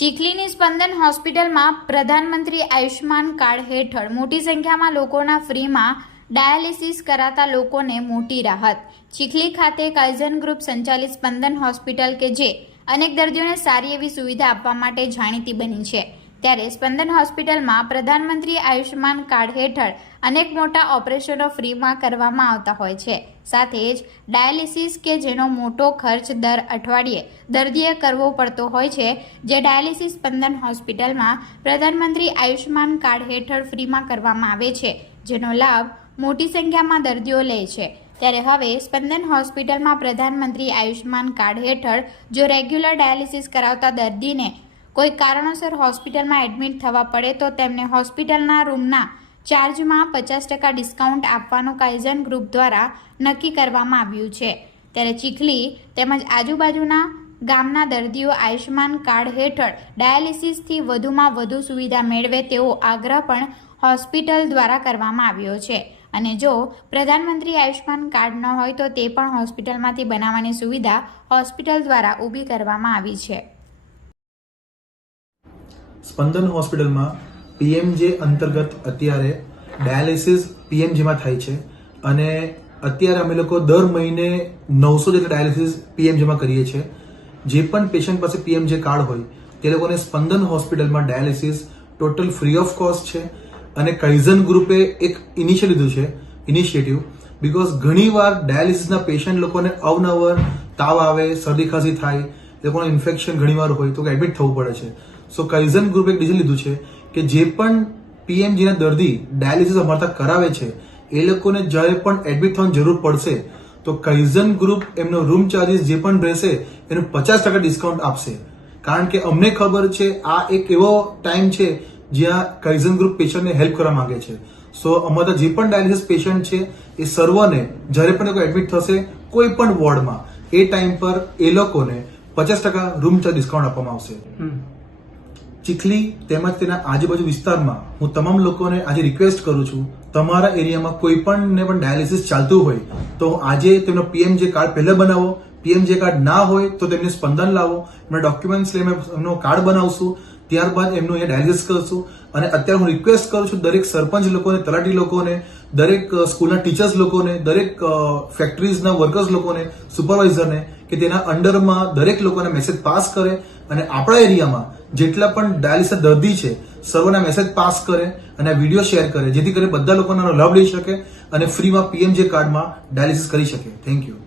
ચીખલીની સ્પંદન હોસ્પિટલમાં પ્રધાનમંત્રી આયુષ્માન કાર્ડ હેઠળ મોટી સંખ્યામાં લોકોના ફ્રીમાં ડાયાલિસિસ કરાતા લોકોને મોટી રાહત। ચીખલી ખાતે કાઇઝન ગ્રુપ સંચાલિત સ્પંદન હોસ્પિટલ કે જે અનેક દર્દીઓને સારી એવી સુવિધા આપવા માટે જાણીતી બની છે, ત્યારે સ્પંદન હોસ્પિટલમાં પ્રધાનમંત્રી આયુષ્માન કાર્ડ હેઠળ અનેક મોટા ઓપરેશનો ફ્રીમાં કરવામાં આવતા હોય છે। સાથે જ ડાયાલિસિસ કે જેનો મોટો ખર્ચ દર અઠવાડિયે દર્દીએ કરવો પડતો હોય છે, જે ડાયાલિસિસ સ્પંદન હોસ્પિટલમાં પ્રધાનમંત્રી આયુષ્માન કાર્ડ હેઠળ ફ્રીમાં કરવામાં આવે છે, જેનો લાભ મોટી સંખ્યામાં દર્દીઓ લે છે। ત્યારે હવે સ્પંદન હોસ્પિટલમાં પ્રધાનમંત્રી આયુષ્માન કાર્ડ હેઠળ જો રેગ્યુલર ડાયાલિસિસ કરાવતા દર્દીને કોઈ કારણોસર હોસ્પિટલમાં એડમિટ થવા પડે તો તેમને હોસ્પિટલના રૂમના ચાર્જમાં 50% ડિસ્કાઉન્ટ આપવાનું કાઇઝન ગ્રુપ દ્વારા નક્કી કરવામાં આવ્યું છે। ત્યારે ચીખલી તેમજ આજુબાજુના ગામના દર્દીઓ આયુષ્માન કાર્ડ હેઠળ ડાયાલિસિસથી વધુમાં વધુ સુવિધા મેળવે તેવો આગ્રહ પણ હોસ્પિટલ દ્વારા કરવામાં આવ્યો છે, અને જો પ્રધાનમંત્રી આયુષ્માન કાર્ડ ન હોય તો તે પણ હોસ્પિટલમાંથી બનાવવાની સુવિધા હોસ્પિટલ દ્વારા ઊભી કરવામાં આવી છે। સ્પંદન હોસ્પિટલમાં પીએમજે અંતર્ગત અત્યારે ડાયાલિસિસ પીએમજેમાં થાય છે, અને અત્યારે અમે લોકો દર મહિને 900 જેટલા ડાયાલિસિસ પીએમજેમાં કરીએ છીએ। જે પણ પેશન્ટ પાસે પીએમજે કાર્ડ હોય તે લોકોને સ્પંદન હોસ્પિટલમાં dialysis total free of cost છે। અને કાઇઝન ગ્રુપે એક ઇનિશિયેટિવ બીકોઝ ઘણીવાર ડાયાલિસિસના પેશન્ટ લોકોને અવનવર તાવ આવે, શરદી ખાંસી થાય, લોકોને ઇન્ફેક્શન ઘણીવાર હોય તો એડમિટ થવું પડે છે। સો કાઇઝન ગ્રુપે એક ડિસિઝન લીધું છે કે જે પણ પીએમજીના દર્દી ડાયાલિસિસ અમારા કરાવે છે એ લોકોને જ્યારે પણ એડમિટ થવાની જરૂર પડશે તો કાઇઝન ગ્રુપ એમનો રૂમ ચાર્જીસ જે પણ રહેશે એનું 50% ડિસ્કાઉન્ટ આપશે, કારણ કે અમને ખબર છે આ એક એવો ટાઈમ છે જ્યાં કાઇઝન ગ્રુપ પેશન્ટને હેલ્પ કરવા માંગે છે। સો અમારા જે પણ ડાયાલિસિસ પેશન્ટ છે એ સર્વને જ્યારે પણ લોકો એડમિટ થશે કોઈ પણ વોર્ડમાં એ ટાઈમ પર એ લોકોને 50% રૂમ ચાર્જ ડિસ્કાઉન્ટ આપવામાં આવશે। ચીખલી તેમજ તેના આજુબાજુ વિસ્તારમાં હું તમામ લોકોને આજે રિક્વેસ્ટ કરું છું, તમારા એરિયામાં કોઈ પણને પણ ડાયાલિસિસ ચાલતું હોય તો આજે તેમનો પીએમજે કાર્ડ પહેલા બનાવો, પીએમજે કાર્ડ ના હોય તો તેમને સ્પંદન લાવો, એમના ડોક્યુમેન્ટ્સ લઈને એમનો કાર્ડ બનાવશું, ત્યારબાદ એમનું અહીંયા ડાયાલિસિસ કરશું। અને અત્યારે હું રિક્વેસ્ટ કરું છું દરેક સરપંચ લોકોને, તલાટી લોકોને, દરેક સ્કૂલના ટીચર્સ લોકોને, દરેક ફેક્ટરીઝના વર્કર્સ લોકોને, સુપરવાઇઝરને કે તેના અંડરમાં દરેક લોકોને મેસેજ પાસ કરે અને આપણા એરિયામાં જેટલા પણ ડાયાલિસિસ દર્દી છે સર્વના મેસેજ પાસ કરે અને વિડીયો શેર કરે, જેથી કરીને બધા લોકોનો લાભ લઈ શકે અને ફ્રીમાં પીએમજે કાર્ડમાં ડાયાલિસિસ કરી શકે। Thank you.